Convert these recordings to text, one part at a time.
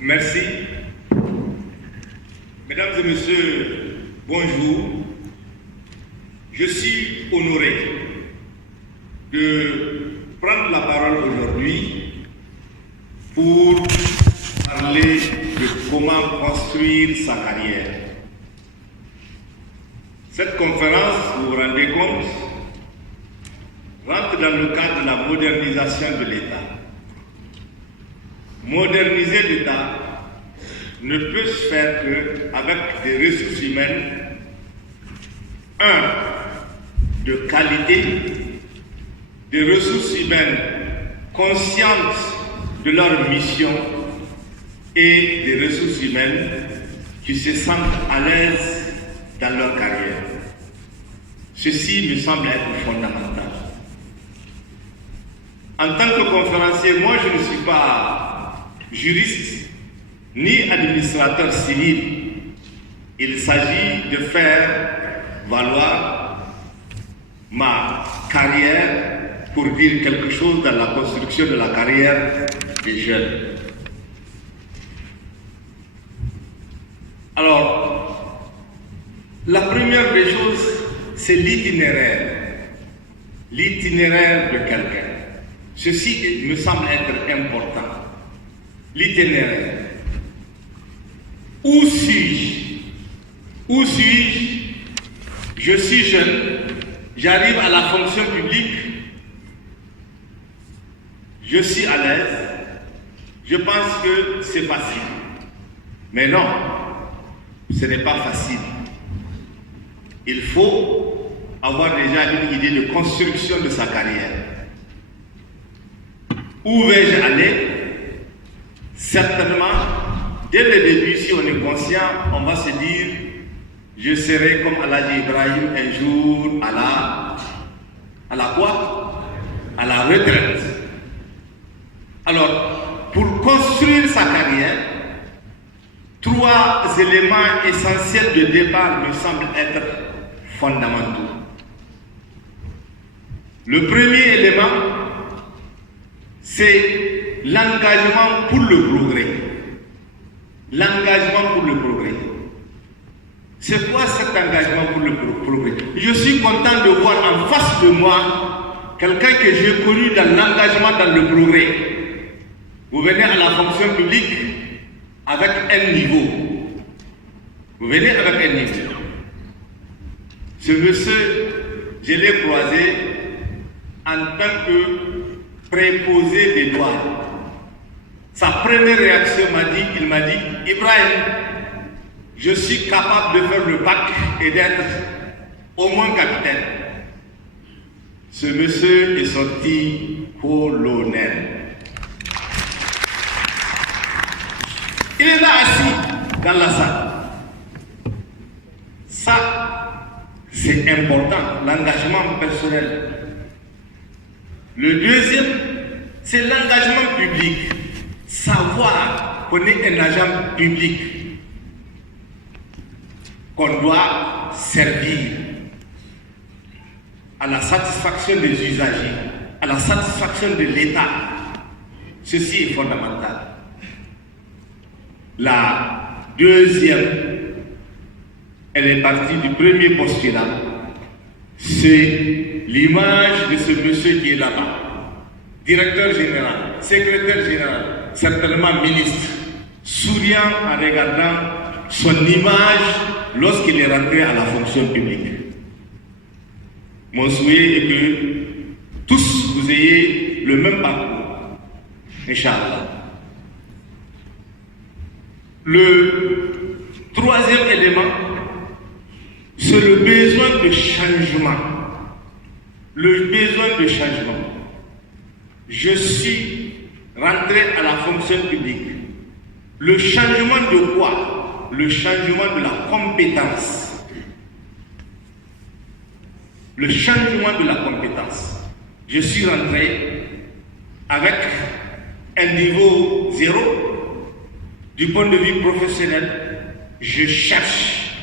Merci. Mesdames et messieurs, bonjour. Je suis honoré de prendre la parole aujourd'hui pour parler de comment construire sa carrière. Cette conférence, vous vous rendez compte, rentre dans le cadre de la modernisation de l'État. Moderniser l'État ne peut se faire qu'avec des ressources humaines, de qualité, des ressources humaines conscientes de leur mission et des ressources humaines qui se sentent à l'aise dans leur carrière. Ceci me semble être fondamental. En tant que conférencier, moi je ne suis pas juriste ni administrateur civil. Il s'agit de faire valoir ma carrière pour dire quelque chose dans la construction de la carrière des jeunes. Alors, la première des choses, c'est l'itinéraire. L'itinéraire de quelqu'un. Ceci me semble être important. L'itinéraire. Où suis-je? Où suis-je? Je suis jeune, j'arrive à la fonction publique, je suis à l'aise, je pense que c'est facile. Mais non, ce n'est pas facile. Il faut avoir déjà une idée de construction de sa carrière. Où vais-je aller? Certainement, dès le début, si on est conscient, on va se dire je serai comme Alhaji Ibrahim un jour à la quoi? À la retraite. Alors, pour construire sa carrière, 3 éléments essentiels de départ me semblent être fondamentaux. Le premier élément, c'est l'engagement pour le progrès. L'engagement pour le progrès. C'est quoi cet engagement pour le progrès? Je suis content de voir en face de moi quelqu'un que j'ai connu dans l'engagement dans le progrès. Vous venez à la fonction publique avec un niveau. Vous venez avec un niveau. Ce monsieur, je l'ai croisé en tant que préposé des douanes. Sa première réaction il m'a dit, Ibrahim, je suis capable de faire le bac et d'être au moins capitaine. Ce monsieur est sorti colonel. Il est là assis dans la salle. Ça, c'est important, l'engagement personnel. Le deuxième, c'est l'engagement public. Savoir qu'on est un agent public, qu'on doit servir à la satisfaction des usagers, à la satisfaction de l'État. Ceci est fondamental. La deuxième, elle est partie du premier postulat. C'est l'image de ce monsieur qui est là-bas. Directeur général, secrétaire général, certainement ministre, souriant en regardant son image lorsqu'il est rentré à la fonction publique. Mon souhait est que tous vous ayez le même parcours. Inch'Allah. Le troisième élément, c'est le besoin de changement. Le besoin de changement. Je suis rentré à la fonction publique. Le changement de quoi? Le changement de la compétence. Le changement de la compétence. Je suis rentré avec un niveau 0. Du point de vue professionnel, je cherche.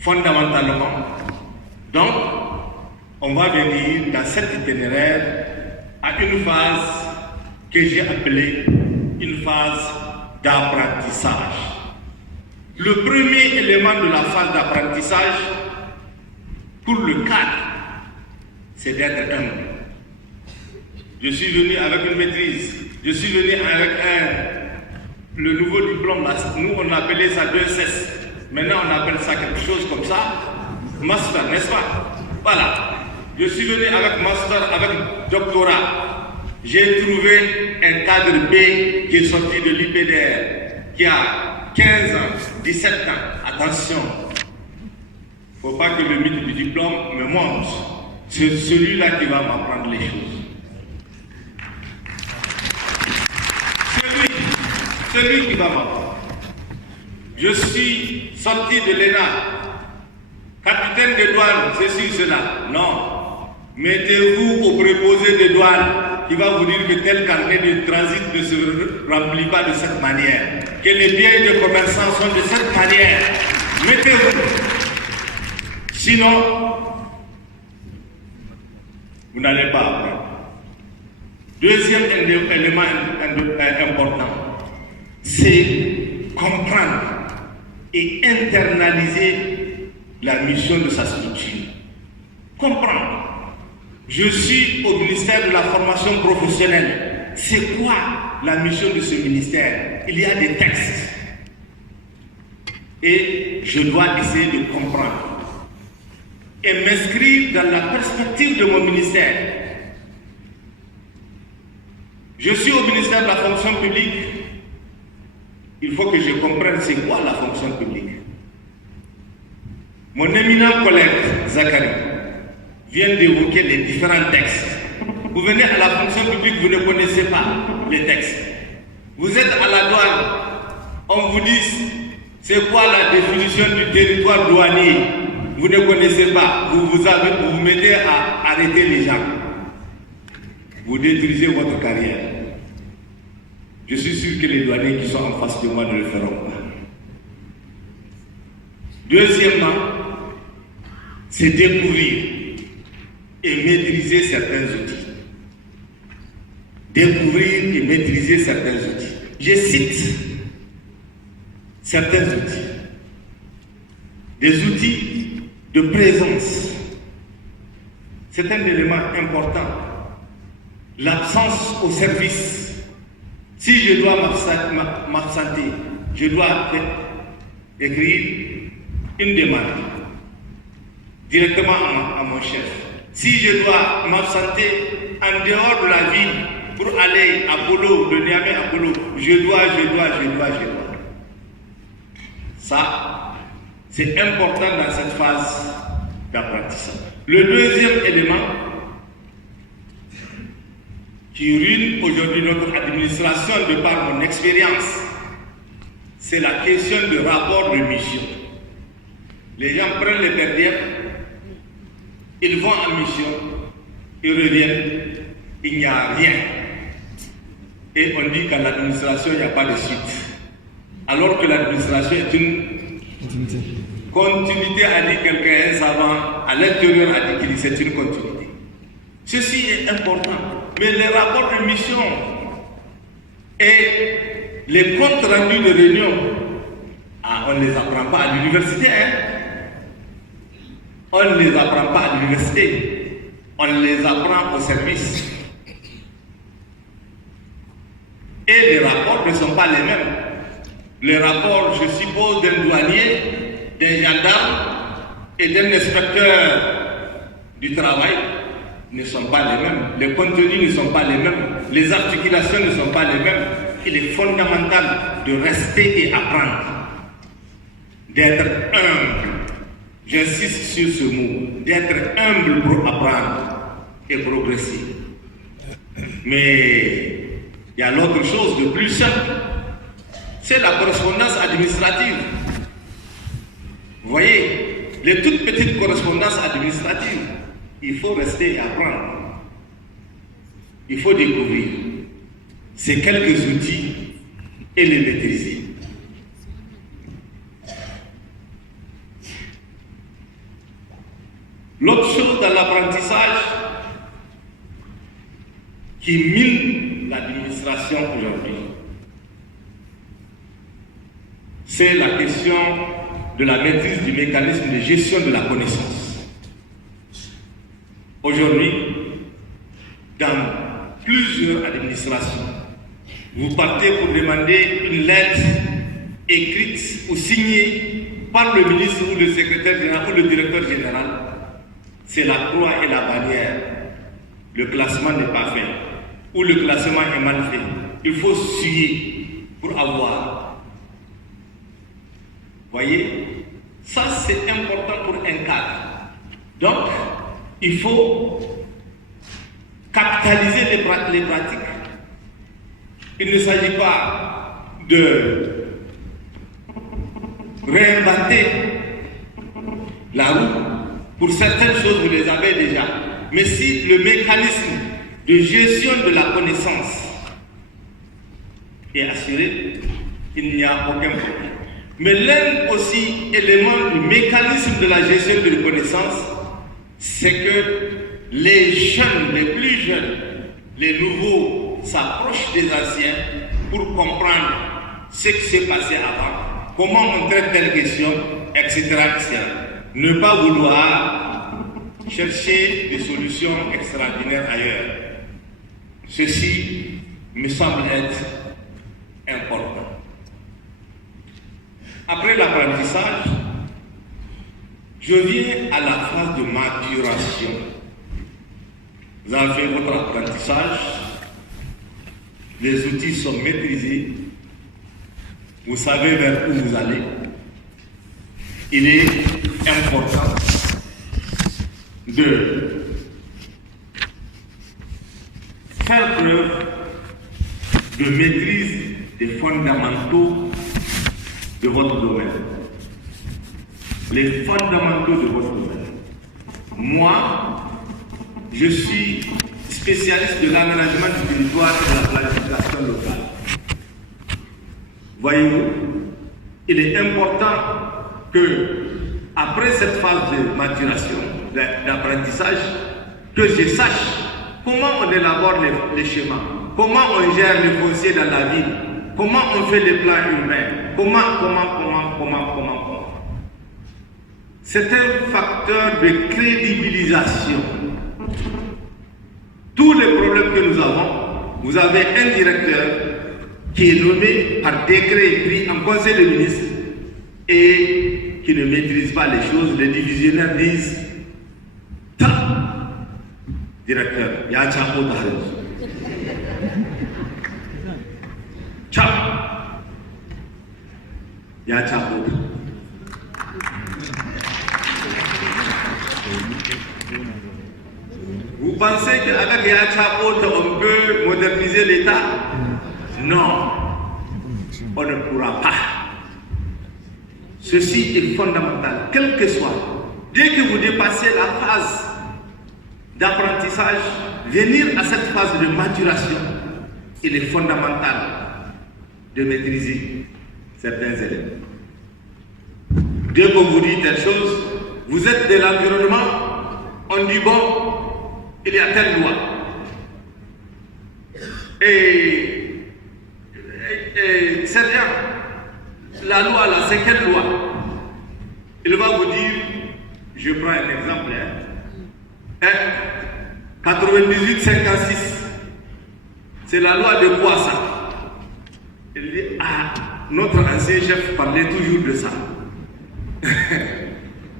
Fondamentalement, donc, on va venir dans cet itinéraire à une phase que j'ai appelée une phase d'apprentissage. Le premier élément de la phase d'apprentissage pour le cadre, c'est d'être humble. Je suis venu avec une maîtrise, je suis venu avec le nouveau diplôme, nous on appelait ça 2S. Maintenant on appelle ça quelque chose comme ça, master, n'est-ce pas? Voilà. Je suis venu avec master, avec doctorat. J'ai trouvé un cadre B qui est sorti de l'IPDR, qui a 15 ans, 17 ans. Attention, il ne faut pas que le mythe du diplôme me monte. C'est celui-là qui va m'apprendre les choses. Celui qui va m'apprendre. Je suis sorti de l'ENA, capitaine de douane, ceci, cela. Non. Mettez-vous au préposé de douane qui va vous dire que tel carnet de transit ne se remplit pas de cette manière, que les biens de commerçants sont de cette manière. Mettez-vous. Sinon, vous n'allez pas apprendre. Deuxième élément important, c'est comprendre et internaliser la mission de sa structure. Comprendre. Je suis au ministère de la formation professionnelle. C'est quoi la mission de ce ministère? Il y a des textes. Et je dois essayer de comprendre. Et m'inscrire dans la perspective de mon ministère. Je suis au ministère de la fonction publique. Il faut que je comprenne c'est quoi la fonction publique. Mon éminent collègue Zachary vient d'évoquer les différents textes. Vous venez à la fonction publique, vous ne connaissez pas les textes. Vous êtes à la douane, on vous dit c'est quoi la définition du territoire douanier. Vous ne connaissez pas, vous vous mettez à arrêter les gens. Vous détruisez votre carrière. Je suis sûr que les douaniers qui sont en face de moi ne le feront pas. Deuxièmement, c'est découvrir et maîtriser certains outils. Découvrir et maîtriser certains outils. Je cite certains outils. Des outils de présence. C'est un élément important. L'absence au service. Si je dois m'absenter, je dois écrire une demande directement à mon chef. Si je dois m'absenter en dehors de la ville pour aller à Polo, de Niamey à Polo, je dois. Ça, c'est important dans cette phase d'apprentissage. Le deuxième élément qui ruine aujourd'hui notre administration de par mon expérience, c'est la question du rapport de mission. Les gens prennent les perdièmes, ils vont en mission, ils reviennent, il n'y a rien. Et on dit qu'à l'administration, il n'y a pas de suite. Alors que l'administration est une continuité, a dit quelqu'un, un savant, à l'intérieur a dit qu'il c'est une continuité. Ceci est important. Mais les rapports de mission et les comptes rendus de réunion, on ne les apprend pas à l'université. On ne les apprend pas à l'université. On les apprend au service. Et les rapports ne sont pas les mêmes. Les rapports, je suppose, d'un douanier, d'un gendarme et d'un inspecteur du travail ne sont pas les mêmes. Les contenus ne sont pas les mêmes. Les articulations ne sont pas les mêmes. Il est fondamental de rester et apprendre. D'être humble. J'insiste sur ce mot. D'être humble pour apprendre et progresser. Mais il y a l'autre chose de plus simple. C'est la correspondance administrative. Vous voyez, les toutes petites correspondances administratives, il faut rester et apprendre. Il faut découvrir ces quelques outils et les maîtriser. L'autre chose dans l'apprentissage qui mine l'administration aujourd'hui, c'est la question de la maîtrise du mécanisme de gestion de la connaissance. Aujourd'hui, dans plusieurs administrations, vous partez pour demander une lettre écrite ou signée par le ministre ou le secrétaire général ou le directeur général. C'est la croix et la bannière. Le classement n'est pas fait. Ou le classement est mal fait. Il faut suivre pour avoir. Voyez, ça c'est important pour un cadre. Donc, il faut capitaliser les pratiques. Il ne s'agit pas de réinventer la roue. Pour certaines choses, vous les avez déjà. Mais si le mécanisme de gestion de la connaissance est assuré, il n'y a aucun problème. Mais l'un aussi élément du mécanisme de la gestion de la connaissance, c'est que les jeunes, les plus jeunes, les nouveaux s'approchent des anciens pour comprendre ce qui s'est passé avant, comment on traite telle question, etc., etc. Ne pas vouloir chercher des solutions extraordinaires ailleurs. Ceci me semble être important. Après l'apprentissage, je viens à la phase de maturation. Vous avez fait votre apprentissage, les outils sont maîtrisés, vous savez vers où vous allez. Il est important de faire preuve de maîtrise des fondamentaux de votre domaine. Les fondamentaux de votre domaine. Moi, je suis spécialiste de l'aménagement du territoire et de la planification locale. Voyez-vous, il est important que, après cette phase de maturation, d'apprentissage, que je sache comment on élabore les schémas, comment on gère les fonciers dans la ville, comment on fait les plans urbains, comment. C'est un facteur de crédibilisation. Tous les problèmes que nous avons, vous avez un directeur qui est nommé par décret pris en conseil de ministres et qui ne maîtrise pas les choses. Les divisionnaires disent directeur, il y a un chapeau d'arrêt. Il y a un chapeau. Vous pensez qu'avec un chapeau, on peut moderniser l'État? Non, on ne pourra pas. Ceci est fondamental, quel que soit. Dès que vous dépassez la phase d'apprentissage, venir à cette phase de maturation, il est fondamental de maîtriser certains éléments. Dès qu'on vous dit telle chose, vous êtes de l'environnement, on dit bon, il y a telle loi. Et c'est bien, la loi là, c'est quelle loi? Il va vous dire, je prends un exemple, 98-56, c'est la loi de quoi ça? Il dit, notre ancien chef parlait toujours de ça.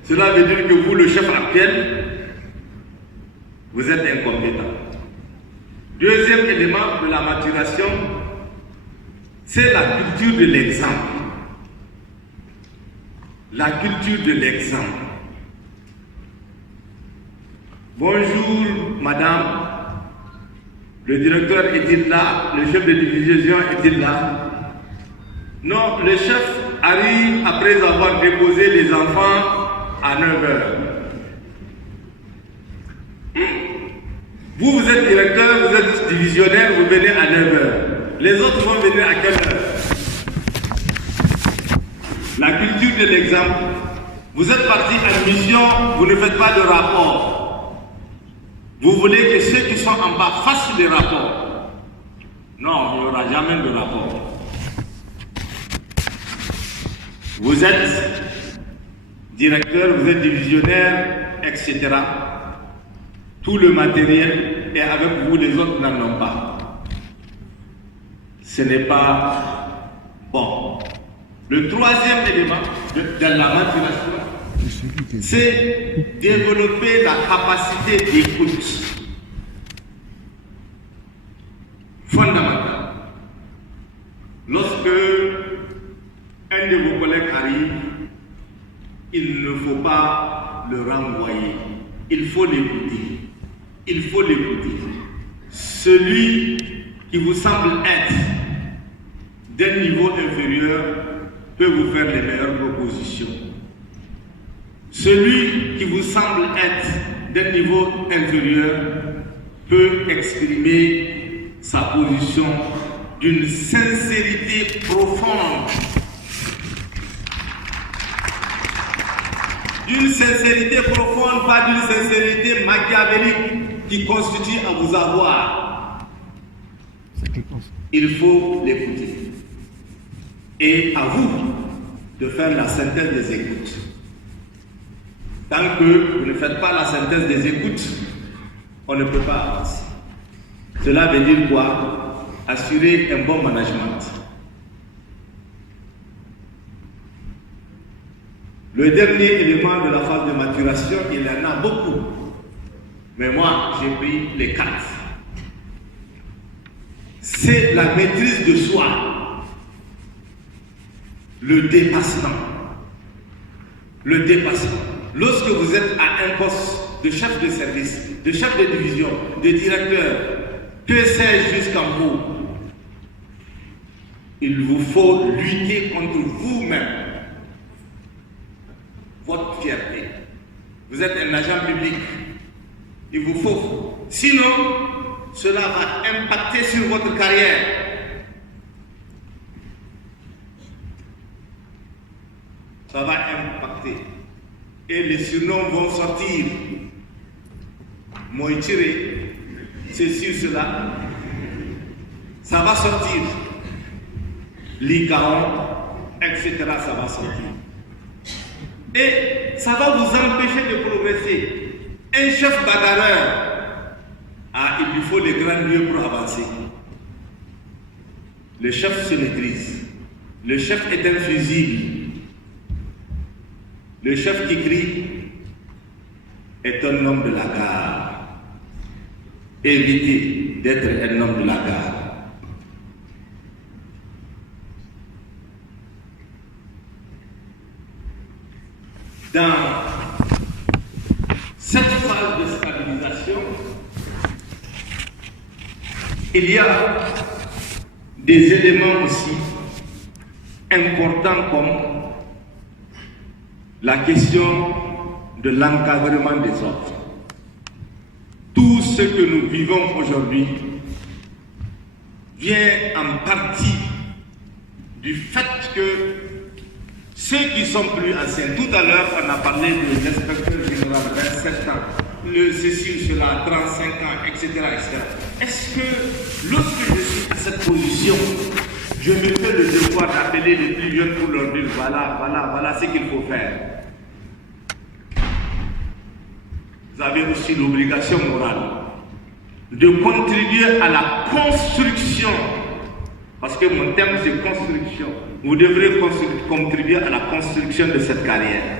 Cela veut dire que vous, le chef actuel, vous êtes incompétent. Deuxième élément de la maturation, c'est la culture de l'exemple. La culture de l'exemple. Bonjour, madame. Le directeur est-il là? Le chef de division est-il là? Non, le chef arrive après avoir déposé les enfants à 9h. Vous, vous êtes directeur, vous êtes divisionnaire, vous venez à 9h. Les autres vont venir à quelle heure? La culture de l'exemple Vous êtes parti en mission, vous ne faites pas de rapport. Vous voulez que ceux qui sont en bas fassent des rapports. Non, il n'y aura jamais de rapport. Vous êtes directeur, vous êtes divisionnaire, etc. Tout le matériel est avec vous, les autres n'en ont pas. Ce n'est pas bon. Le troisième élément de la maturation, c'est développer la capacité d'écoute. Fondamental. Lorsque un de vos collègues arrive, il ne faut pas le renvoyer. Il faut l'écouter. Il faut l'écouter. Celui qui vous semble être d'un niveau inférieur peut vous faire les meilleures propositions. Celui qui vous semble être d'un niveau inférieur peut exprimer sa position d'une sincérité profonde. D'une sincérité profonde, pas d'une sincérité machiavélique qui constitue à vous avoir. Il faut l'écouter. Et à vous de faire la synthèse des écoutes. Tant que vous ne faites pas la synthèse des écoutes, on ne peut pas avancer. Cela veut dire quoi? Assurer un bon management. Le dernier élément de la phase de maturation, il y en a beaucoup. Mais moi, j'ai pris les 4. C'est la maîtrise de soi. Le dépassement. Le dépassement. Lorsque vous êtes à un poste de chef de service, de chef de division, de directeur, que sais-je jusqu'en haut, il vous faut lutter contre vous-même. Votre fierté. Vous êtes un agent public. Il vous faut. Sinon, cela va impacter sur votre carrière. Ça va impacter. Et les surnoms vont sortir. Moïtiré, ceci ou cela. Ça va sortir. L'Icaon, etc. Ça va sortir. Et ça va vous empêcher de progresser. Un chef bagarreur, il lui faut les grands lieux pour avancer. Le chef se maîtrise. Le chef est infusible. Le chef qui crie est un homme de la gare. Évitez d'être un homme de la gare. Dans cette phase de stabilisation, il y a des éléments aussi importants comme la question de l'encadrement des autres. Tout ce que nous vivons aujourd'hui vient en partie du fait que ceux qui sont plus anciens, tout à l'heure on a parlé de l'inspecteur général 27 ans, le ceci ou cela, 35 ans, etc. Est-ce que lorsque je suis à cette position, je me fais le devoir d'appeler les plus jeunes pour leur dire voilà ce qu'il faut faire? Vous avez aussi l'obligation morale de contribuer à la construction, parce que mon thème c'est construction. Vous devrez contribuer à la construction de cette carrière.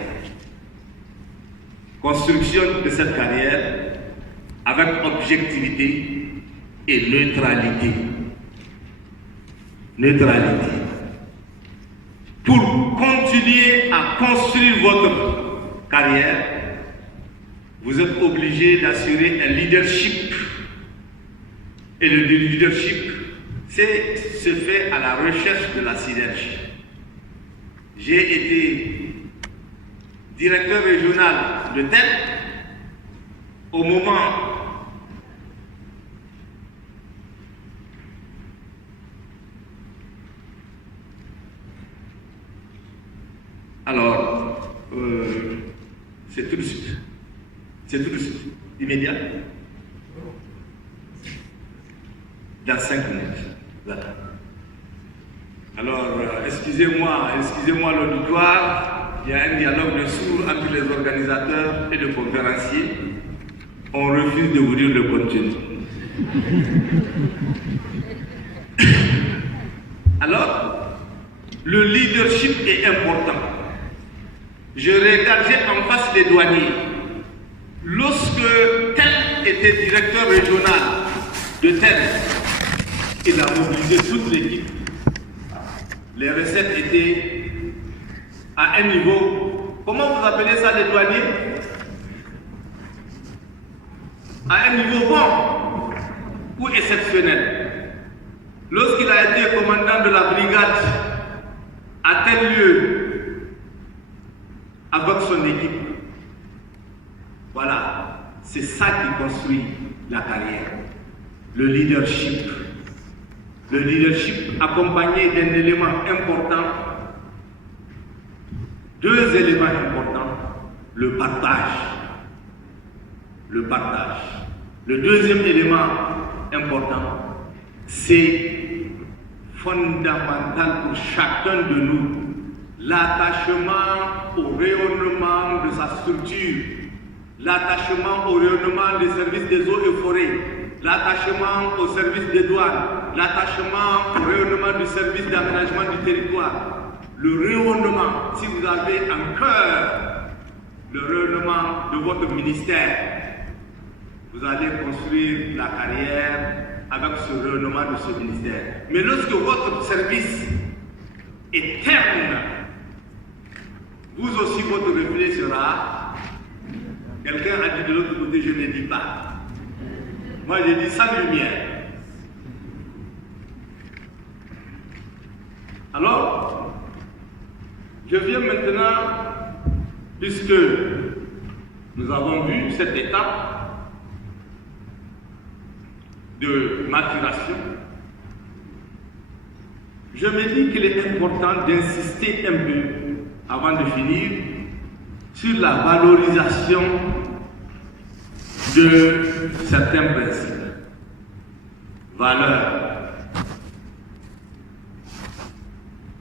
Construction de cette carrière avec objectivité et neutralité. Neutralité. Pour continuer à construire votre carrière, vous êtes obligé d'assurer un leadership. Et le leadership, se fait à la recherche de la synergie. J'ai été directeur régional de tel au moment alors C'est tout de suite, immédiat. Dans 5 minutes. Voilà. Alors, excusez-moi l'auditoire, il y a un dialogue de sourds entre les organisateurs et les conférenciers. On refuse de vous dire le contenu. Alors, le leadership est important. Je regarde, j'ai en face les douaniers. Lorsque tel était directeur régional de tel, il a mobilisé toute l'équipe. Les recettes étaient à un niveau. Comment vous appelez ça, les douaniers? À un niveau bon ou exceptionnel. Lorsqu'il a été commandant de la brigade à tel lieu avec son équipe, voilà, c'est ça qui construit la carrière. Le leadership. Le leadership accompagné d'un élément important, 2 éléments importants, le partage. Le partage. Le deuxième élément important, c'est fondamental pour chacun de nous, l'attachement au rayonnement de sa structure, l'attachement au rayonnement des services des eaux et forêts, l'attachement au service des douanes, l'attachement au rayonnement du service d'aménagement du territoire, le rayonnement, si vous avez en cœur le rayonnement de votre ministère, vous allez construire la carrière avec ce rayonnement de ce ministère. Mais lorsque votre service est terne, vous aussi votre reflet sera, quelqu'un a dit de l'autre côté, je ne dis pas. Moi j'ai dit sans lumière. Alors, je viens maintenant, puisque nous avons vu cette étape de maturation, je me dis qu'il est important d'insister un peu, avant de finir, sur la valorisation de certains principes. Valeurs,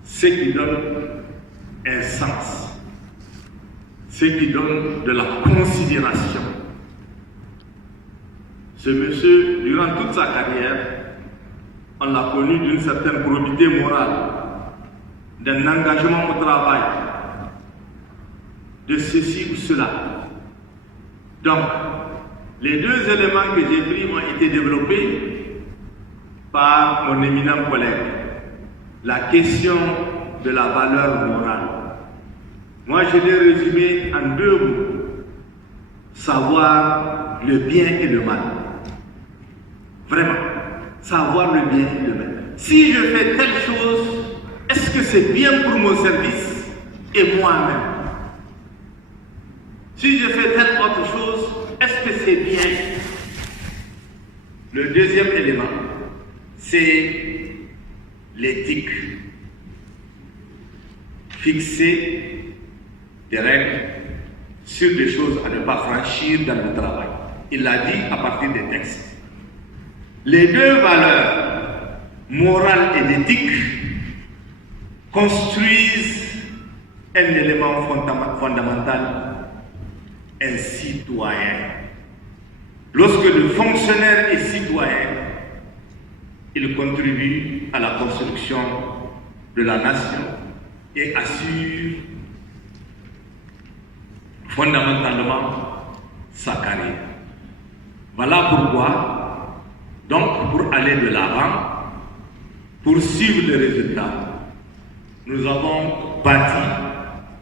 ce qui donne un sens, ce qui donne de la considération. Ce monsieur, durant toute sa carrière, on l'a connu d'une certaine probité morale, d'un engagement au travail, de ceci ou cela. Donc, les 2 éléments que j'ai pris ont été développés par mon éminent collègue. La question de la valeur morale. Moi, je l'ai résumé en 2 mots. Savoir le bien et le mal. Vraiment, savoir le bien et le mal. Si je fais telle chose, est-ce que c'est bien pour mon service et moi-même? Si je fais telle autre chose, est-ce que c'est bien? Le deuxième élément, c'est l'éthique. Fixer des règles sur des choses à ne pas franchir dans le travail. Il l'a dit à partir des textes. Les 2 valeurs, morale et d'éthique, construisent un élément fondamental, un citoyen. Lorsque le fonctionnaire est citoyen, il contribue à la construction de la nation et assure fondamentalement sa carrière. Voilà pourquoi, donc, pour aller de l'avant, pour suivre les résultats, nous avons bâti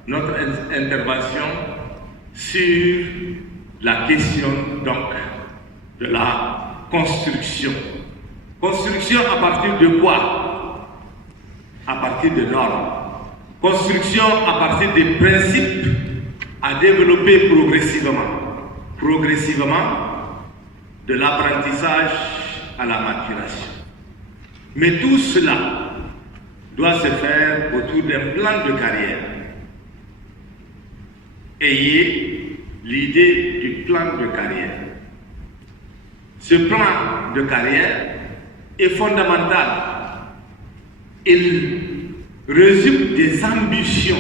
notre intervention sur la question donc de la construction. Construction à partir de quoi? À partir de normes. Construction à partir des principes à développer progressivement. Progressivement, de l'apprentissage à la maturation. Mais tout cela doit se faire autour d'un plan de carrière. Ayez l'idée du plan de carrière. Ce plan de carrière est fondamental. Il résume des ambitions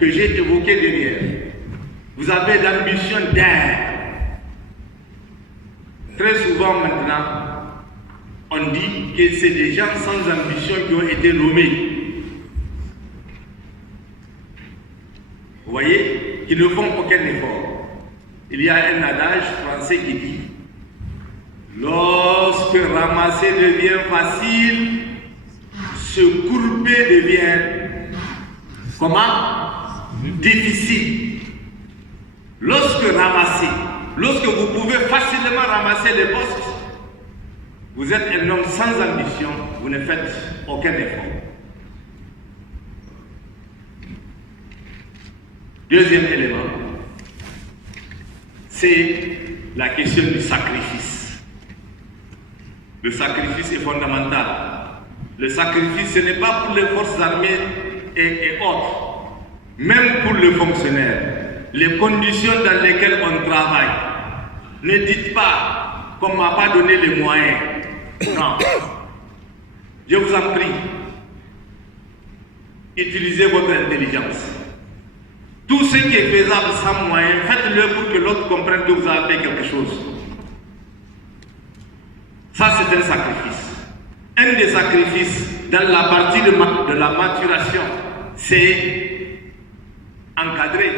que j'ai évoquées derrière. Vous avez l'ambition d'être. Très souvent maintenant, on dit que c'est des gens sans ambition qui ont été nommés. Vous voyez, qui ne font aucun effort. Il y a un adage français qui dit: lorsque ramasser devient facile, se courber devient comment? Difficile. Lorsque vous pouvez facilement ramasser les postes, vous êtes un homme sans ambition, vous ne faites aucun effort. Deuxième élément, c'est la question du sacrifice. Le sacrifice est fondamental. Le sacrifice, ce n'est pas pour les forces armées et autres, même pour les fonctionnaires. Les conditions dans lesquelles on travaille. Ne dites pas qu'on ne m'a pas donné les moyens. Non. Je vous en prie. Utilisez votre intelligence. Tout ce qui est faisable sans moyens, faites-le pour que l'autre comprenne que vous avez fait quelque chose. Ça, c'est un sacrifice. Un des sacrifices dans la partie de la maturation, c'est encadrer.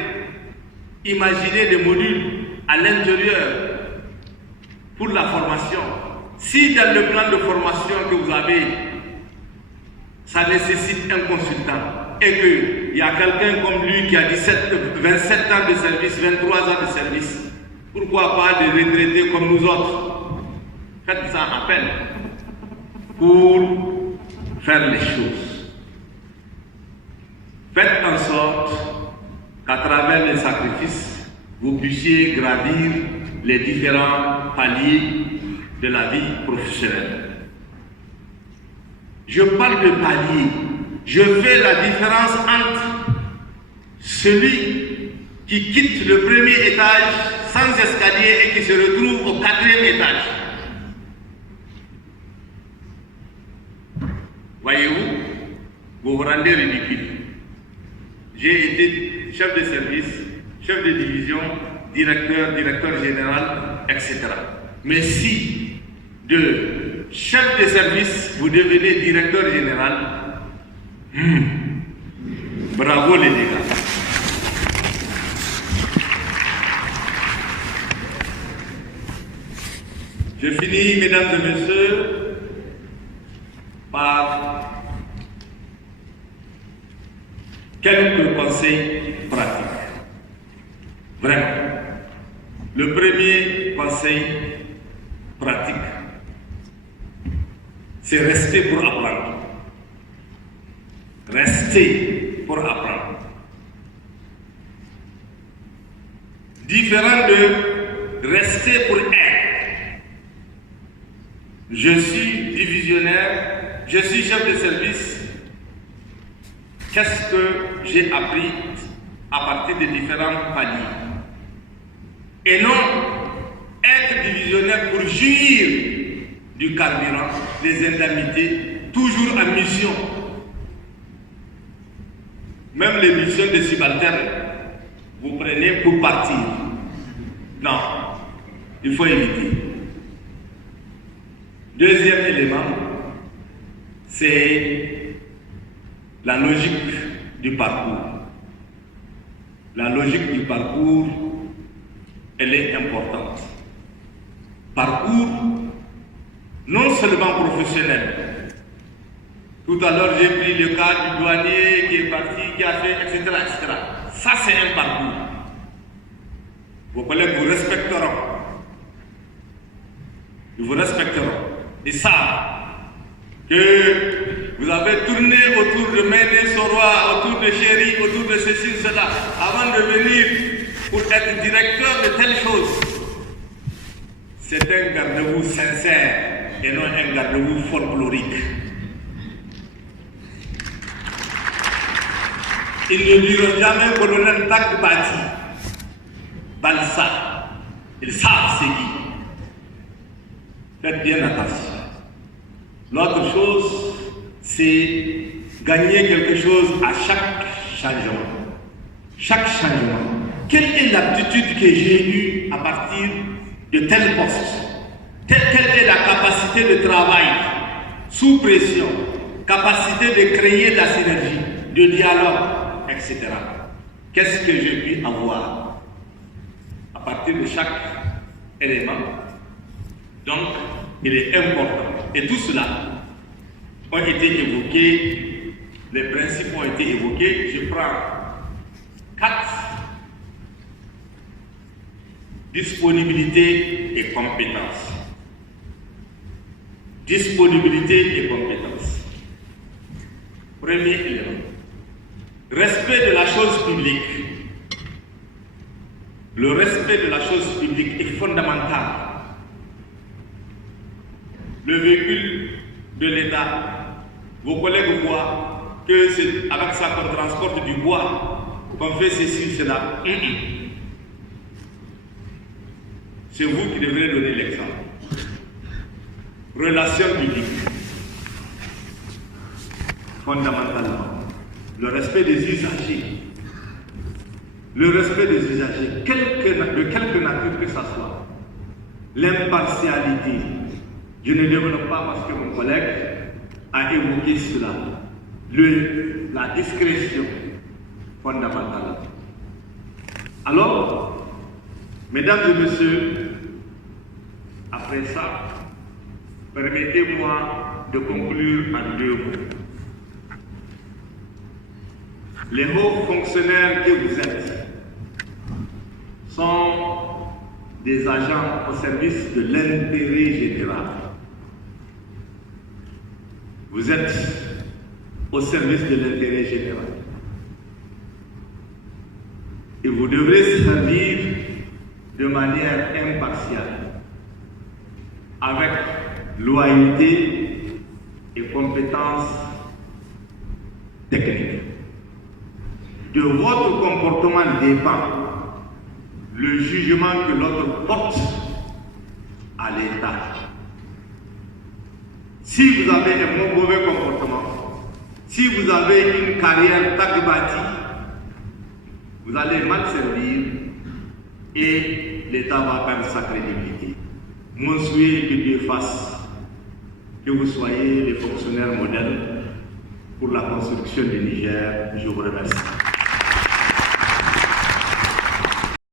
Imaginez des modules à l'intérieur pour la formation. Si dans le plan de formation que vous avez, ça nécessite un consultant et qu'il y a quelqu'un comme lui qui a 27 ans de service, 23 ans de service, pourquoi pas des retraités comme nous autres? Faites ça en appel pour faire les choses. Faites en sorte qu'à travers les sacrifices, vous puissiez gravir les différents paliers de la vie professionnelle. Je parle de paliers. Je fais la différence entre celui qui quitte le premier étage sans escalier et qui se retrouve au 4e étage. Voyez-vous, vous vous rendez ridicule. J'ai été chef de service, chef de division, directeur général, etc. Mais si de chef de service, vous devenez directeur général, bravo les dégâts. Je finis, mesdames et messieurs, par quelques conseils pratiques. Vraiment. Le premier conseil pratique, c'est rester pour apprendre. Rester pour apprendre. Différent de rester pour être. Je suis divisionnaire, je suis chef de service. Qu'est-ce que j'ai appris à partir des différents paliers? Et non être divisionnaire pour jouir du carburant, des indemnités, toujours en mission. Même les missions de subalternes, vous prenez pour partir. Non, il faut éviter. Deuxième élément, c'est la logique du parcours. La logique du parcours, elle est importante. Parcours non seulement professionnel. Tout à l'heure, j'ai pris le cas du douanier qui est parti, qui a fait, etc., etc. Ça, c'est un parcours. Vos collègues vous respecteront. Ils vous respecteront. Ils savent que vous avez tourné autour de Médé Soroa, autour de Chéri, autour de ceci, cela, avant de venir pour être directeur de telle chose. C'est un garde-vous sincère et non un garde-vous folklorique. Ils ne diront jamais colonel Tak Bati. Balsa, ils savent c'est qui. Faites bien attention. L'autre chose, c'est gagner quelque chose à chaque changement. Chaque changement. Quelle est l'aptitude que j'ai eue à partir de tel poste? Quelle est la capacité de travail sous pression, capacité de créer de la synergie, de dialogue, etc. Qu'est-ce que j'ai pu avoir à partir de chaque élément? Donc, il est important. Et tout cela ont été évoqués, les principes ont été évoqués. Je prends 4. Disponibilité et compétence. Disponibilité et compétence. Premier élément. Respect de la chose publique. Le respect de la chose publique est fondamental. Le véhicule de l'État, vos collègues voient que c'est avec ça qu'on transporte du bois, qu'on fait ceci, cela. C'est vous qui devrez donner l'exemple. Relations publiques. Fondamentalement. Le respect des usagers. Le respect des usagers, de quelque nature que ce soit. L'impartialité. Je ne développe pas parce que mon collègue a évoqué cela. La discrétion fondamentale. Alors, mesdames et messieurs, après ça, permettez-moi de conclure en 2 mots. Les hauts fonctionnaires que vous êtes sont des agents au service de l'intérêt général. Vous êtes au service de l'intérêt général. Et vous devrez servir de manière impartiale, avec loyauté et compétence technique. De votre comportement dépend le jugement que l'autre porte à l'État. Si vous avez un mauvais comportement, si vous avez une carrière tagbati, vous allez mal servir et l'État va perdre sa crédibilité. Mon souhait est que Dieu fasse que vous soyez les fonctionnaires modèles pour la construction du Niger. Je vous remercie.